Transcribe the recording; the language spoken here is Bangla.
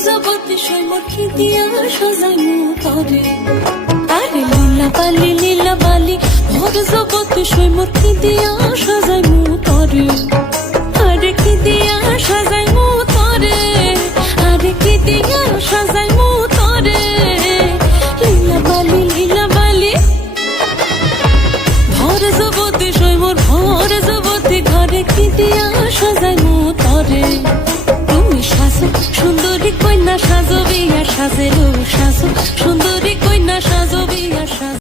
জগতে সৈমর কি দিয়া সাজাইমু তরে আরে লীলা বালি ভর জগতে সৈমর কি দিয়া সাজাইমু তরে আরে কি দিয়া সাজাইমু তরে আরে কি দিয়া সাজাইমু তরে লীলা বালি ভর জগতে সৈমর ভর জগতে ঘরে কি দিয়া সাজাইমু তরে সাজো সুন্দরী কন্যা সাজো বিয়া সাজেলো সাজো সুন্দরী কন্যা সাজো বিয়া